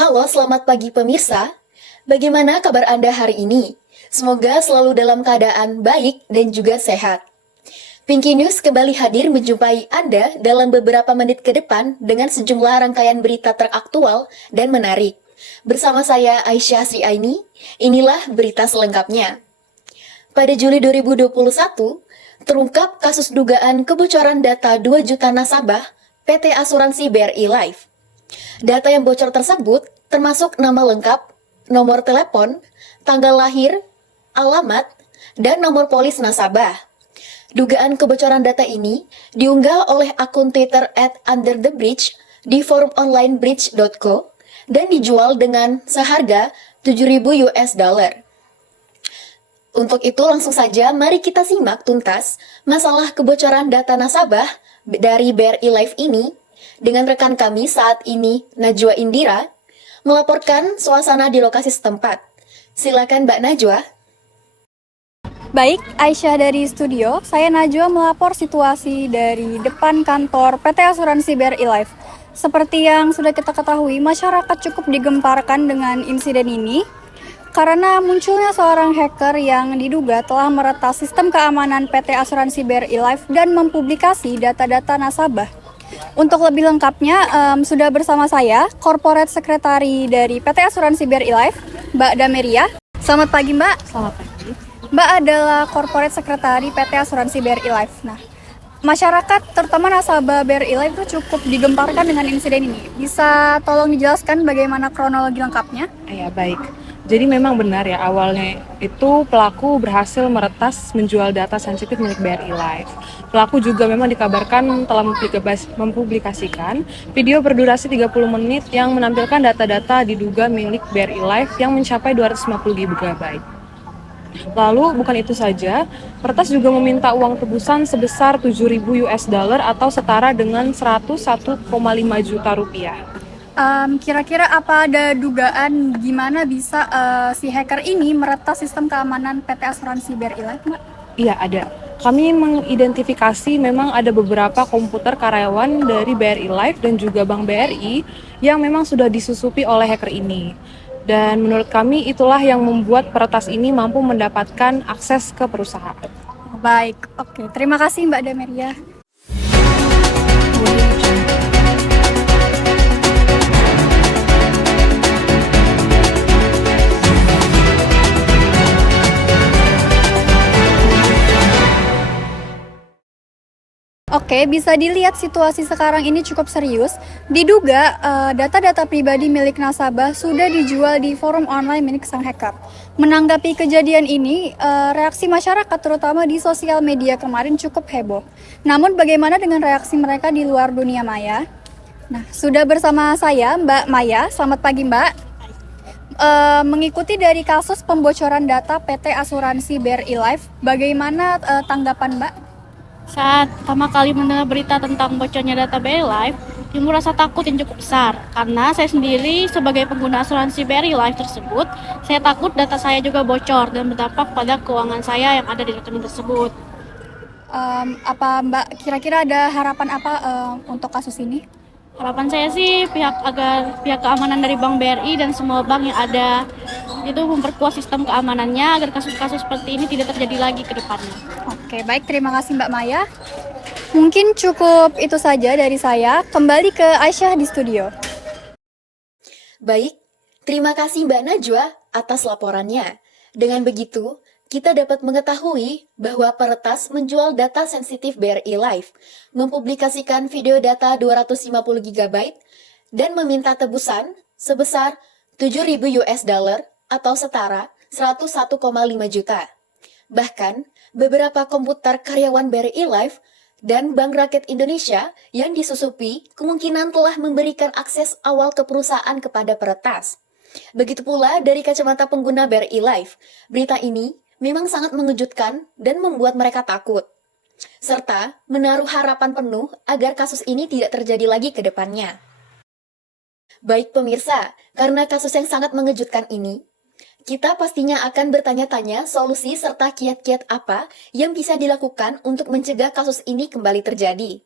Halo, selamat pagi pemirsa. Bagaimana kabar Anda hari ini? Semoga selalu dalam keadaan baik dan juga sehat. Pinky News kembali hadir menjumpai Anda dalam beberapa menit ke depan dengan sejumlah rangkaian berita teraktual dan menarik. Bersama saya Aisyah Sriaini, inilah berita selengkapnya. Pada Juli 2021, terungkap kasus dugaan kebocoran data 2 juta nasabah PT Asuransi BRI Life. Data yang bocor tersebut termasuk nama lengkap, nomor telepon, tanggal lahir, alamat, dan nomor polis nasabah. Dugaan kebocoran data ini diunggah oleh akun Twitter @underthebridge di forum online bridge.co dan dijual dengan seharga 7.000 US dollar. Untuk itu langsung saja mari kita simak tuntas masalah kebocoran data nasabah dari BRI Life ini dengan rekan kami saat ini, Najwa Indira, melaporkan suasana di lokasi setempat. Silakan Mbak Najwa. Baik, Aisyah dari studio, saya Najwa melapor situasi dari depan kantor PT Asuransi BRI Life. Seperti yang sudah kita ketahui, masyarakat cukup digemparkan dengan insiden ini karena munculnya seorang hacker yang diduga telah meretas sistem keamanan PT Asuransi BRI Life dan mempublikasi data-data nasabah. Untuk lebih lengkapnya, sudah bersama saya, Corporate Secretary dari PT Asuransi BRI Life, Mbak Dameria. Selamat pagi, Mbak. Selamat pagi. Mbak adalah Corporate Secretary PT Asuransi BRI Life. Nah, masyarakat, terutama nasabah BRI Life itu cukup digemparkan dengan insiden ini. Bisa tolong dijelaskan bagaimana kronologi lengkapnya? Ya, baik. Jadi memang benar ya, awalnya itu pelaku berhasil meretas menjual data sensitif milik BRI Life. Pelaku juga memang dikabarkan telah mempublikasikan video berdurasi 30 menit yang menampilkan data-data diduga milik BRI Life yang mencapai 250 GB. Lalu bukan itu saja, peretas juga meminta uang tebusan sebesar 7.000 US dollar atau setara dengan 101,5 juta rupiah. Kira-kira apa ada dugaan gimana bisa si hacker ini meretas sistem keamanan PT Asuransi BRI Life, Mbak? Iya, ada. Kami mengidentifikasi memang ada beberapa komputer karyawan dari BRI Life dan juga Bank BRI yang memang sudah disusupi oleh hacker ini. Dan menurut kami itulah yang membuat peretas ini mampu mendapatkan akses ke perusahaan. Baik, oke. Terima kasih Mbak Dameria. Oke, bisa dilihat situasi sekarang ini cukup serius. Diduga data-data pribadi milik nasabah sudah dijual di forum online milik sang hacker. Menanggapi kejadian ini, reaksi masyarakat terutama di sosial media kemarin cukup heboh. Namun bagaimana dengan reaksi mereka di luar dunia maya? Nah, sudah bersama saya Mbak Maya. Selamat pagi Mbak. Mengikuti dari kasus pembocoran data PT Asuransi BRI Life, bagaimana tanggapan Mbak? Saat pertama kali mendengar berita tentang bocornya data BRI Life, timbul rasa takut yang cukup besar. Karena saya sendiri sebagai pengguna asuransi BRI Life tersebut, saya takut data saya juga bocor dan berdampak pada keuangan saya yang ada di rekening tersebut. Apa Mbak kira-kira ada harapan apa untuk kasus ini? Harapan saya sih agar pihak keamanan dari Bank BRI dan semua bank yang ada itu memperkuat sistem keamanannya agar kasus-kasus seperti ini tidak terjadi lagi ke depannya. Oke, baik. Terima kasih Mbak Maya. Mungkin cukup itu saja dari saya. Kembali ke Aisyah di studio. Baik, terima kasih Mbak Najwa atas laporannya. Dengan begitu, kita dapat mengetahui bahwa peretas menjual data sensitif BRI Life, mempublikasikan video data 250 GB dan meminta tebusan sebesar 7.000 US dollar atau setara 101,5 juta. Bahkan, beberapa komputer karyawan BRI Life dan Bank Rakyat Indonesia yang disusupi kemungkinan telah memberikan akses awal ke perusahaan kepada peretas. Begitu pula dari kacamata pengguna BRI Life, berita ini memang sangat mengejutkan dan membuat mereka takut, serta menaruh harapan penuh agar kasus ini tidak terjadi lagi ke depannya. Baik pemirsa, karena kasus yang sangat mengejutkan ini, kita pastinya akan bertanya-tanya solusi serta kiat-kiat apa yang bisa dilakukan untuk mencegah kasus ini kembali terjadi.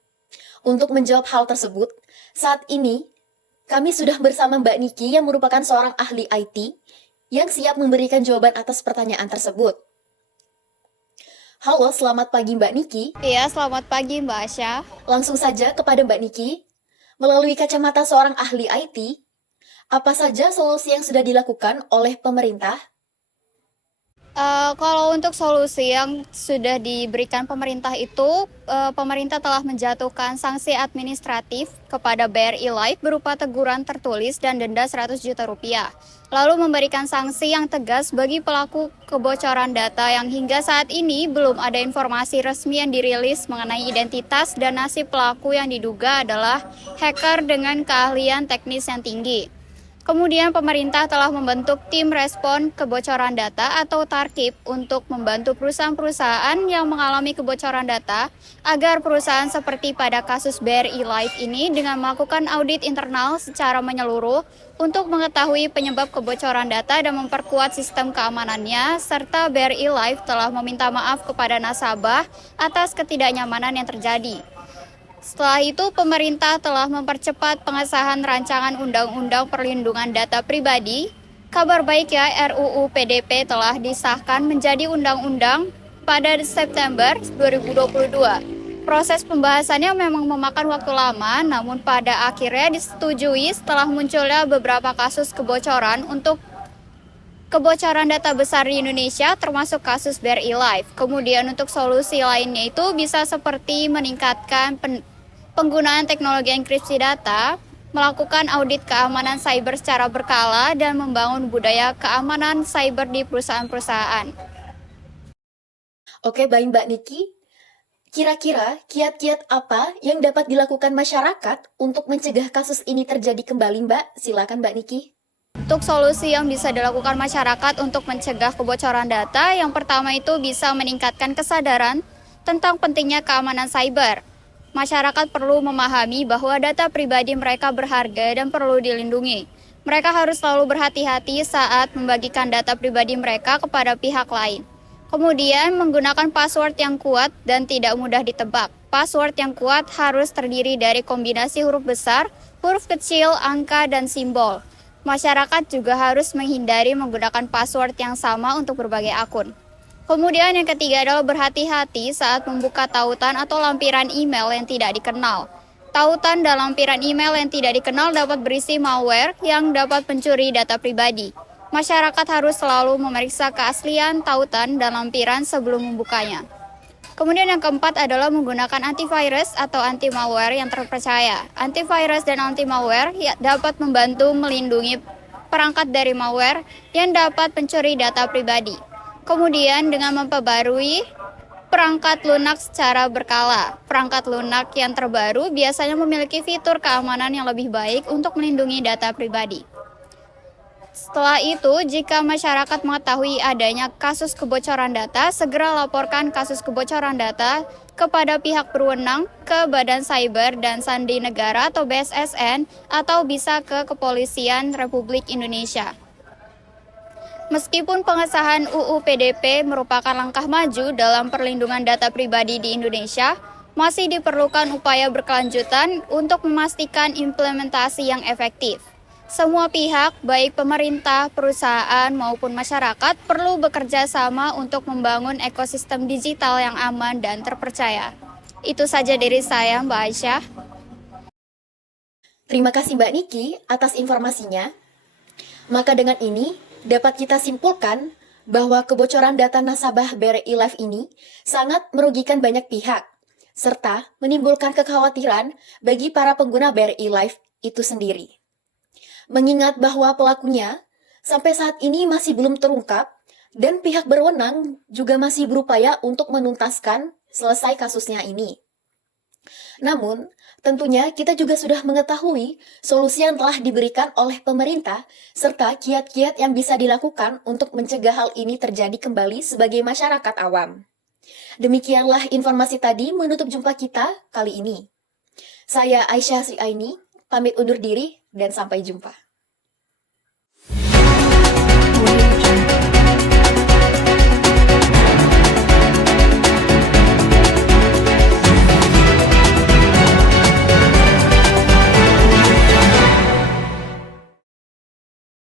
Untuk menjawab hal tersebut, saat ini kami sudah bersama Mbak Niki yang merupakan seorang ahli IT yang siap memberikan jawaban atas pertanyaan tersebut. Halo, selamat pagi Mbak Niki. Iya, selamat pagi Mbak Asya. Langsung saja kepada Mbak Niki, melalui kacamata seorang ahli IT, apa saja solusi yang sudah dilakukan oleh pemerintah? Kalau untuk solusi yang sudah diberikan pemerintah itu, pemerintah telah menjatuhkan sanksi administratif kepada BRI Live berupa teguran tertulis dan denda 100 juta rupiah. Lalu memberikan sanksi yang tegas bagi pelaku kebocoran data yang hingga saat ini belum ada informasi resmi yang dirilis mengenai identitas dan nasib pelaku yang diduga adalah hacker dengan keahlian teknis yang tinggi. Kemudian pemerintah telah membentuk tim respon kebocoran data atau TARKIP untuk membantu perusahaan-perusahaan yang mengalami kebocoran data agar perusahaan seperti pada kasus BRI Live ini dengan melakukan audit internal secara menyeluruh untuk mengetahui penyebab kebocoran data dan memperkuat sistem keamanannya, serta BRI Live telah meminta maaf kepada nasabah atas ketidaknyamanan yang terjadi. Setelah itu, pemerintah telah mempercepat pengesahan rancangan Undang-Undang Perlindungan Data Pribadi. Kabar baik ya, RUU PDP telah disahkan menjadi undang-undang pada September 2022. Proses pembahasannya memang memakan waktu lama, namun pada akhirnya disetujui setelah munculnya beberapa kasus kebocoran untuk kebocoran data besar di Indonesia, termasuk kasus BRI Live. Kemudian untuk solusi lainnya itu bisa seperti meningkatkan penggunaan teknologi enkripsi data, melakukan audit keamanan cyber secara berkala, dan membangun budaya keamanan cyber di perusahaan-perusahaan. Oke, baik Mbak Niki. Kira-kira kiat-kiat apa yang dapat dilakukan masyarakat untuk mencegah kasus ini terjadi kembali, Mbak? Silakan Mbak Niki. Untuk solusi yang bisa dilakukan masyarakat untuk mencegah kebocoran data, yang pertama itu bisa meningkatkan kesadaran tentang pentingnya keamanan cyber. Masyarakat perlu memahami bahwa data pribadi mereka berharga dan perlu dilindungi. Mereka harus selalu berhati-hati saat membagikan data pribadi mereka kepada pihak lain. Kemudian, menggunakan password yang kuat dan tidak mudah ditebak. Password yang kuat harus terdiri dari kombinasi huruf besar, huruf kecil, angka, dan simbol. Masyarakat juga harus menghindari menggunakan password yang sama untuk berbagai akun. Kemudian yang ketiga adalah berhati-hati saat membuka tautan atau lampiran email yang tidak dikenal. Tautan dan lampiran email yang tidak dikenal dapat berisi malware yang dapat mencuri data pribadi. Masyarakat harus selalu memeriksa keaslian tautan dan lampiran sebelum membukanya. Kemudian yang keempat adalah menggunakan antivirus atau anti-malware yang terpercaya. Antivirus dan anti-malware dapat membantu melindungi perangkat dari malware yang dapat mencuri data pribadi. Kemudian dengan memperbarui perangkat lunak secara berkala. Perangkat lunak yang terbaru biasanya memiliki fitur keamanan yang lebih baik untuk melindungi data pribadi. Setelah itu, jika masyarakat mengetahui adanya kasus kebocoran data, segera laporkan kasus kebocoran data kepada pihak berwenang, ke Badan Cyber dan Sandi Negara atau BSSN, atau bisa ke Kepolisian Republik Indonesia. Meskipun pengesahan UU PDP merupakan langkah maju dalam perlindungan data pribadi di Indonesia, masih diperlukan upaya berkelanjutan untuk memastikan implementasi yang efektif. Semua pihak, baik pemerintah, perusahaan, maupun masyarakat, perlu bekerja sama untuk membangun ekosistem digital yang aman dan terpercaya. Itu saja dari saya, Mbak Aisyah. Terima kasih Mbak Niki atas informasinya. Maka dengan ini, dapat kita simpulkan bahwa kebocoran data nasabah BRI Live ini sangat merugikan banyak pihak, serta menimbulkan kekhawatiran bagi para pengguna BRI Live itu sendiri. Mengingat bahwa pelakunya sampai saat ini masih belum terungkap dan pihak berwenang juga masih berupaya untuk menuntaskan selesai kasusnya ini. Namun, tentunya kita juga sudah mengetahui solusi yang telah diberikan oleh pemerintah serta kiat-kiat yang bisa dilakukan untuk mencegah hal ini terjadi kembali sebagai masyarakat awam. Demikianlah informasi tadi menutup jumpa kita kali ini. Saya Aisyah Sriaini, pamit undur diri dan sampai jumpa.